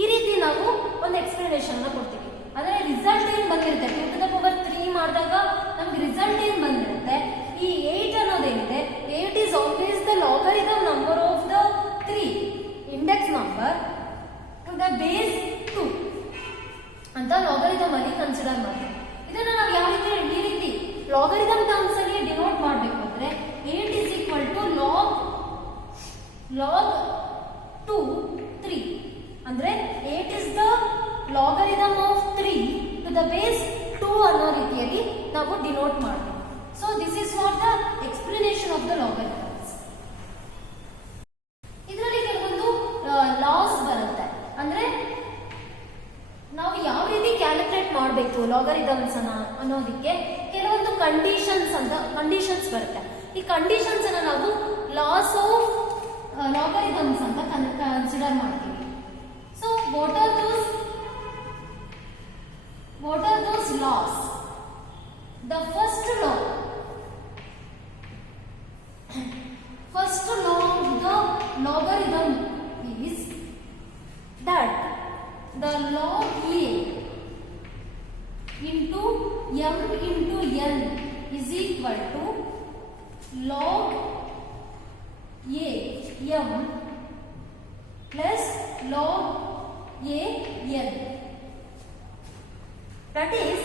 ಈ ರೀತಿ ನಾವು ಒಂದು ಎಕ್ಸ್ಪ್ಲನೇಷನ್ ಅನ್ನು ಕೊಡ್ತೀವಿ. ಅಂದ್ರೆ ರಿಸಲ್ಟ್ ಏನ್ ಬಂದಿರುತ್ತೆ 2 ಟು ದ ಪವರ್ 3 ಮಾಡಿದಾಗ ನಮ್ಗೆ ರಿಸಲ್ಟ್ ಏನ್ ಬಂದಿರುತ್ತೆ, ಈ 8 ಅನ್ನೋದೇನಿದೆ 8 is always the logarithm number of the 3 index number to the base 2 ಅಂತ ಲಾಗರಿಥಮ್ ಅಲ್ಲಿ ಕನ್ಸಿಡರ್ ಮಾಡ್ತೀವಿ. ಇದನ್ನ ನಾವು ಯಾವ ರೀತಿ ಈ ರೀತಿ ಲಾಗರಿಥಮ್ ಟರ್ಮ್ಸ್ ಅಲ್ಲಿ ಡಿನೋಟ್ ಮಾಡಬೇಕು ಅಂದ್ರೆ 8 is equal to log 2 3 ಅಂದ್ರೆ 8 is the logarithm of 3 to the base 2 ಅನ್ನೋ ರೀತಿಯಲ್ಲಿ ನಾವು ಡಿನೋಟ್ ಮಾಡ್ತೀವಿ. So this is for the explanation of the logarithms. ಇದರಲ್ಲಿ ಕೆಲವೊಂದು ಲಾಸ್ ಬರುತ್ತೆ. ಅಂದ್ರೆ ನಾವು ಯಾವ ರೀತಿ ಕ್ಯಾಲ್ಕುಲೇಟ್ ಮಾಡಬೇಕು ಲಾಗರಿಥಮ್ಸ್ ಅನ್ನೋದಕ್ಕೆ ಕೆಲವೊಂದು ಕಂಡೀಷನ್ಸ್ ಬರುತ್ತೆ. ಈ ಕಂಡೀಷನ್ಸ್ ಅನ್ನ ನಾವು ಲಾಸ್ ಆಫ್ ಲಾಗರಿಥಮ್ಸ್ ಅಂತ ಕನ್ಸಿಡರ್ ಮಾಡ್ತೀವಿ. So what are those laws? The first law of the logarithm is that the log a into m into n is equal to log a m plus log a n. That is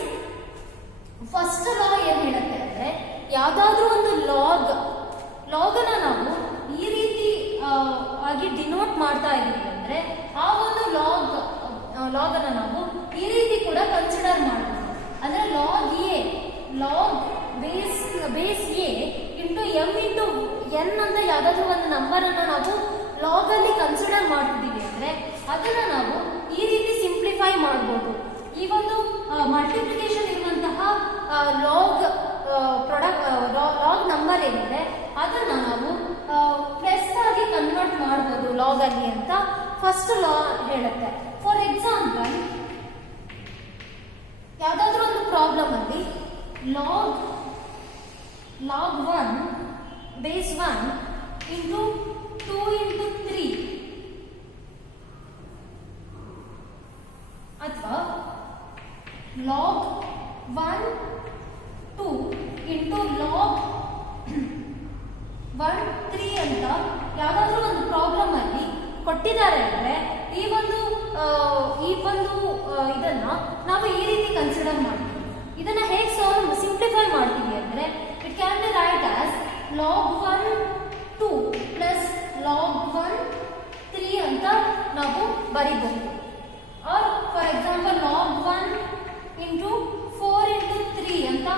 first law ಏನು ಹೇಳುತ್ತೆ ಅಂದ್ರೆ ಯಾವ್ದಾದ್ರೂ ಒಂದು log ಅನ್ನ ನಾವು ಈ ರೀತಿ ಆಗಿ ಡಿನೋಟ್ ಮಾಡ್ತಾ ಇದೀವಿ ಅಂದ್ರೆ ಆ ಒಂದು ಲಾಗ್ ಅನ್ನ ನಾವು ಈ ರೀತಿ ಕೂಡ ಕನ್ಸಿಡರ್ ಮಾಡಬಹುದು. ಅಂದ್ರೆ log base A into M into N ಅಂತ ಯಾವ್ದಾದ್ರು ಒಂದು ನಂಬರ್ ಅನ್ನ ನಾವು ಲಾಗ್ ಅಲ್ಲಿ ಕನ್ಸಿಡರ್ ಮಾಡ್ತಿದೀವಿ ಅಂದ್ರೆ ಅದನ್ನ ನಾವು ಈ ರೀತಿ ಸಿಂಪ್ಲಿಫೈ ಮಾಡಬಹುದು. ಈ ಒಂದು ಮಲ್ಟಿಪ್ಲಿಕೇಶನ್ ಇರುವಂತಹ ಲಾಗ್ ನಂಬರ್ ಏನಿದೆ ಅದನ್ನ ನಾವು ಪ್ಲಸ್ ಆಗಿ ಕನ್ವರ್ಟ್ ಮಾಡಬಹುದು ಲಾಗ್ ಅಲ್ಲಿ ಅಂತ ಫಸ್ಟ್ ಲಾ ಹೇಳುತ್ತೆ. ಫಾರ್ ಎಕ್ಸಾಂಪಲ್ ಯಾವ್ದಾದ್ರು ಒಂದು ಪ್ರಾಬ್ಲಮ್ ಅಲ್ಲಿ ಲಾಗ್ 1 ಬೇಸ್ 1 ಇಂಟು 2 ಇಂಟು 3 ಅಥವಾ ಲಾಗ್ 1 2 ಇಂಟು ಲಾಗ್ 1 3 ಅಂತ ಯಾವ್ದಾದ್ರು ಒಂದು ಪ್ರಾಬ್ಲಮ್ ಅಲ್ಲಿ ಕೊಟ್ಟಿದ್ದಾರೆ ಅಂದ್ರೆ ಈ ಒಂದು ಇದನ್ನ ನಾವು ಈ ರೀತಿ ಕನ್ಸಿಡರ್ ಮಾಡ್ತೀವಿ. ಇದನ್ನ ಹೇಗೆ ಸಿಂಪ್ಲಿಫೈ ಮಾಡ್ತೀವಿ ಅಂದ್ರೆ it can be write as log 1 2 plus log 1 3 ಅಂತ ನಾವು ಬರೀಬಹುದು. Or for example log 1 into 4 into 3 ಅಂತ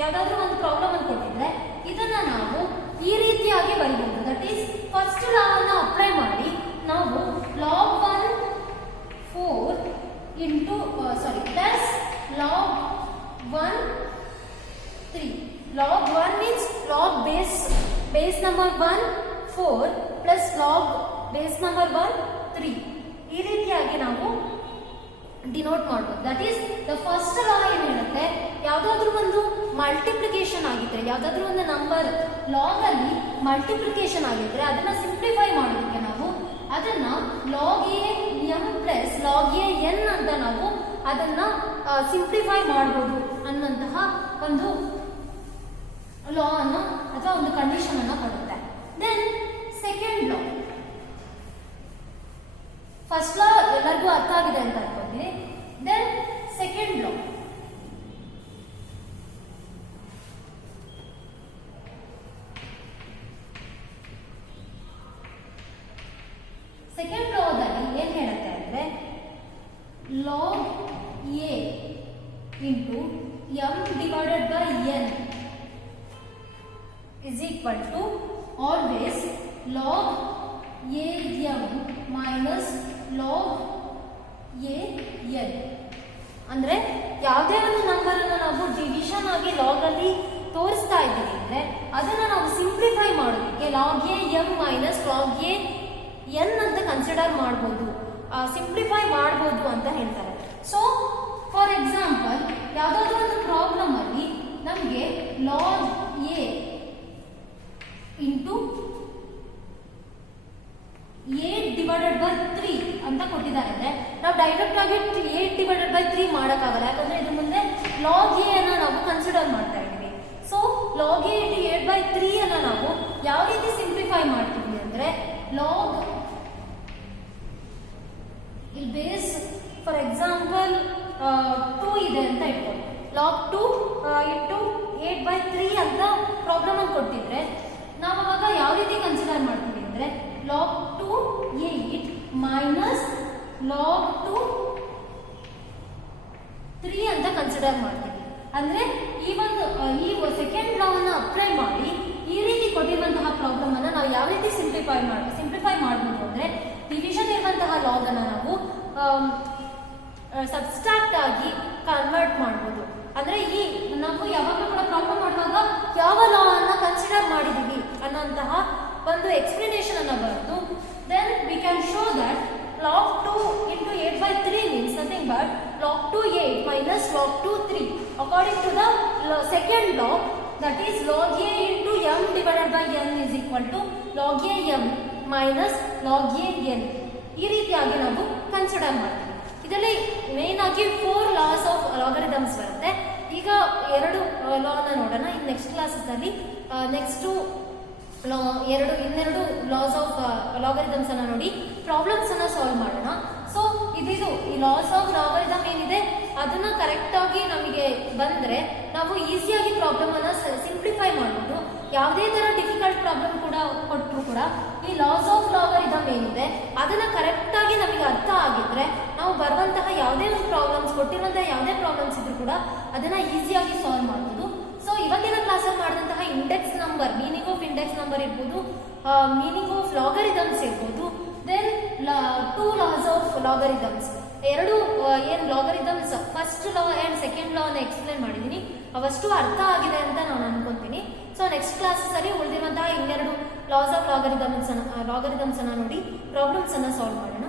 ಯಾವ್ದಾದ್ರು ಒಂದು ಪ್ರಾಬ್ಲಮ್ ಅನ್ನು ಕೊಟ್ಟಿದ್ರೆ ಇದನ್ನ ನಾವು ಈ ರೀತಿಯಾಗಿ ಬರೀಬಹುದು. ದಟ್ ಈಸ್ ಫಸ್ಟ್ ಲಾ ಅನ್ನು ಅಪ್ಲೈ ಮಾಡಿ ನಾವು log 1 4 into plus log 1 3. log 1 means log base number 1 4 plus log base number 1 3. ಈ ರೀತಿಯಾಗಿ ನಾವು ಡಿನೋಟ್ ಮಾಡಬಹುದು. ದಟ್ ಈಸ್ ದ ಫಸ್ಟ್ ಲಾ ಏನು ಹೇಳುತ್ತೆ, ಯಾವ್ದಾದ್ರು ಒಂದು ಮಲ್ಟಿಪ್ಲಿಕೇಶನ್ ಆಗಿದ್ರೆ, ಯಾವ್ದಾದ್ರು ಒಂದು ನಂಬರ್ ಲಾಗ್ ಅಲ್ಲಿ ಮಲ್ಟಿಪ್ಲಿಕೇಶನ್ ಆಗಿದ್ರೆ ಅದನ್ನ ಸಿಂಪ್ಲಿಫೈ ಮಾಡೋದಕ್ಕೆ ನಾವು ಅದನ್ನ log a m plus log a n ಅಂತ ನಾವು ಅದನ್ನ ಸಿಂಪ್ಲಿಫೈ ಮಾಡಬಹುದು ಅನ್ನುವಂತಹ ಒಂದು ಲಾ ಅನ್ನು ಅಥವಾ ಒಂದು ಕಂಡೀಷನ್ ಅನ್ನು ಕೊಡುತ್ತೆ. Then second law, first law ಎಲ್ಲರಿಗೂ ಅರ್ಥ ಆಗಿದೆ ಅಂತ ಅನ್ಕೊಂತೀನಿ. ದೆನ್ ಸೆಕೆಂಡ್ ಲಾ, ಸೆಕೆಂಡ್ ಲಾದಲ್ಲಿ ಏನ್ ಹೇಳುತ್ತೆ ಅಂದ್ರೆ log a into m divided by n is equal to always log a m minus log a n. ಅಂದ್ರೆ ಯಾವುದೇ ಒಂದು ನಂಬರ್ ಅನ್ನು ನಾವು ಡಿವಿಷನ್ ಆಗಿ ಲಾಗ್ ಅಲ್ಲಿ ತೋರಿಸ್ತಾ ಇದ್ದೀವಿ ಅಂದ್ರೆ ಅದನ್ನ ನಾವು ಸಿಂಪ್ಲಿಫೈ ಮಾಡೋದಕ್ಕೆ log a m minus log a n ಅಂತ ಕನ್ಸಿಡರ್ ಮಾಡಬಹುದು, ಸಿಂಪ್ಲಿಫೈ ಮಾಡಬಹುದು ಅಂತ ಹೇಳ್ತಾರೆ. ಸೊ ಫಾರ್ ಎಕ್ಸಾಂಪಲ್ ಯಾವುದಾದ್ರೂ ಒಂದು ಪ್ರಾಬ್ಲಮ್ ಅಲ್ಲಿ ನಮಗೆ log a into 8 divided by 3 ಅಂತ ಕೊಟ್ಟಿದ್ದಾರೆ ಅಂದ್ರೆ ನಾವು ಡೈರೆಕ್ಟ್ ಆಗಿ 8 ಡಿವೈಡೆಡ್ ಬೈ 3 ಮಾಡೋಕ್ಕಾಗಲ್ಲ, ಯಾಕಂದ್ರೆ ಇದ್ರ ಮುಂದೆ log a ಅನ್ನ ನಾವು ಕನ್ಸಿಡರ್ ಮಾಡ್ತಾ ಇದ್ದೀವಿ. So log a into 8 by 3 ಅನ್ನ ನಾವು ಯಾವ ರೀತಿ ಸಿಂಪ್ಲಿಫೈ ಮಾಡ್ತೀವಿ ಅಂದ್ರೆ log ಇಲ್ಲಿ ಬೇಸ್ ಫಾರ್ ಎಕ್ಸಾಂಪಲ್ 2 ಇದೆ ಅಂತ ಇಟ್ಕೊಳ್ಳಿ, log 2 ಇಂಟು 8 ಬೈ 3 ಅಂತ ಪ್ರಾಬ್ಲಮ್ ಅನ್ನು ಕೊಟ್ಟಿದ್ರೆ ನಾವು ಅವಾಗ ಯಾವ ರೀತಿ ಕನ್ಸಿಡರ್ ಮಾಡ್ತೀವಿ ಅಂದ್ರೆ log 2 8 ಮೈನಸ್ log 2 3 ಅಂತ ಕನ್ಸಿಡರ್ ಮಾಡ್ತೀವಿ. ಅಂದ್ರೆ ಈ ಸೆಕೆಂಡ್ ಲಾ ಅನ್ನು ಅಪ್ಲೈ ಮಾಡಿ ಈ ರೀತಿ ಕೊಟ್ಟಿರುವಂತಹ ಪ್ರಾಬ್ಲಮ್ ಅನ್ನ ನಾವು ಯಾವ ರೀತಿ ಸಿಂಪ್ಲಿಫೈ ಮಾಡಬಹುದು ಅಂದ್ರೆ ಡಿವಿಷನ್ ಇರುವಂತಹ ಲಾಗ್ ಅನ್ನ ನಾವು ಸಬ್ಸ್ಟ್ರಾಕ್ಟ್ ಆಗಿ ಕನ್ವರ್ಟ್ ಮಾಡಬಹುದು. ಅಂದ್ರೆ ನಾವು ಯಾವಾಗ ಕೂಡ ಪ್ರಾಬ್ಲಮ್ ಮಾಡುವಾಗ ಯಾವ ಲಾ ಅನ್ನ ಕನ್ಸಿಡರ್ ಮಾಡಿದೀವಿ ಅನ್ನೋಂತಹ ಒಂದು ಎಕ್ಸ್ಪ್ಲನೇಷನ್ ಅನ್ನ ಬರೆದು then we can show that log 2 into 8 by 3 means nothing but log 2 8 minus log 2 3 according to the second law, that is log a into m divided by n is equal to log a m minus log a n. ಈ ರೀತಿಯಾಗಿ ನಾವು consider ಮಾಡ್ತೀವಿ. ಇದರಲ್ಲಿ main ಆಗಿ 4 laws of logarithms ಬರುತ್ತೆ. ಈಗ 2 ಲಾ ಅನ್ನ ನೋಡೋಣ. ಇನ್ ನೆಕ್ಸ್ಟ್ ಕ್ಲಾಸಸ್ ಅಲ್ಲಿ ಇನ್ನೆರಡು ಲಾಸ್ ಆಫ್ ಲಾಗರಿಥಮ್ಸ್ ಅನ್ನ ನೋಡಿ ಪ್ರಾಬ್ಲಮ್ಸ್ ಅನ್ನ ಸಾಲ್ವ್ ಮಾಡೋಣ. ಸೊ ಇದಿದು ಈ ಲಾಸ್ ಆಫ್ ಲಾಗರಿಥಮ್ ಏನಿದೆ ಅದನ್ನ ಕರೆಕ್ಟ್ ಆಗಿ ನಮಗೆ ಬಂದ್ರೆ ನಾವು ಈಸಿಯಾಗಿ ಪ್ರಾಬ್ಲಮ್ ಅನ್ನ ಸಿಂಪ್ಲಿಫೈ ಮಾಡಬಹುದು. ಯಾವುದೇ ತರ ಡಿಫಿಕಲ್ಟ್ ಪ್ರಾಬ್ಲಮ್ ಕೂಡ ಕೊಟ್ಟರು ಕೂಡ ಈ ಲಾಸ್ ಆಫ್ ಲಾಗರಿಥಮ್ ಏನಿದೆ ಅದನ್ನ ಕರೆಕ್ಟ್ ಆಗಿ ನಮಗೆ ಅರ್ಥ ಆಗಿದ್ರೆ ನಾವು ಬರುವಂತಹ ಯಾವುದೇ ಒಂದು ಪ್ರಾಬ್ಲಮ್ಸ್ ಕೊಟ್ಟಿರುವಂತಹ ಯಾವುದೇ ಪ್ರಾಬ್ಲಮ್ಸ್ ಇದ್ರೂ ಕೂಡ ಅದನ್ನ ಈಸಿಯಾಗಿ ಸಾಲ್ವ್ ಮಾಡಬಹುದು. ಸೊ ಇವತ್ತಿನ ಕ್ಲಾಸಲ್ಲಿ ಮಾಡಿದಂತಹ index number, meaning of index number ಇರ್ಬೋದು, ಮೀನಿಂಗ್ ಆಫ್ ಲಾಗರಿಥಮ್ಸ್ ಇರ್ಬೋದು, ದೆನ್ 2 ಲಾಸ್ ಆಫ್ ಲಾಗರಿಥಮ್ಸ್, ಏನು logarithms first law and second law ಅನ್ನ ಎಕ್ಸ್ಪ್ಲೇನ್ ಮಾಡಿದ್ದೀನಿ, ಅವಷ್ಟು ಅರ್ಥ ಆಗಿದೆ ಅಂತ ನಾನು ಅನ್ಕೊಂತೀನಿ. ಸೊ ನೆಕ್ಸ್ಟ್ ಕ್ಲಾಸಸ್ ಅಲ್ಲಿ ಉಳಿದಿರುವಂತಹ ಇನ್ನೆರಡು ಲಾಸ್ ಆಫ್ ಲಾಗರಿಥಮ್ಸ್ ಅನ್ನ ನೋಡಿ ಪ್ರಾಬ್ಲಮ್ಸ್ ಅನ್ನ ಸಾಲ್ವ್ ಮಾಡೋಣ.